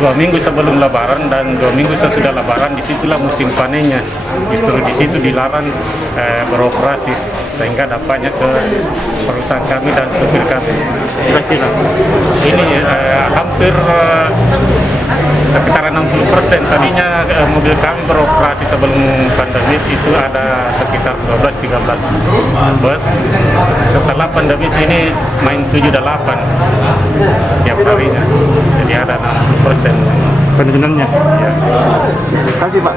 2 minggu sebelum Lebaran dan 2 minggu sesudah Lebaran, disitulah musim panennya. Justru di situ dilarang beroperasi, sehingga dampaknya ke perusahaan kami dan supir kami. Kira-kira ini hampir sekitar 60%. Tadinya mobil kami beroperasi sebelum pandemi itu ada sekitar 12-13 bus. Setelah pandemi ini main 7-8 tiap harinya. Jadi ada 60% penurunannya. ya. Terima kasih Pak.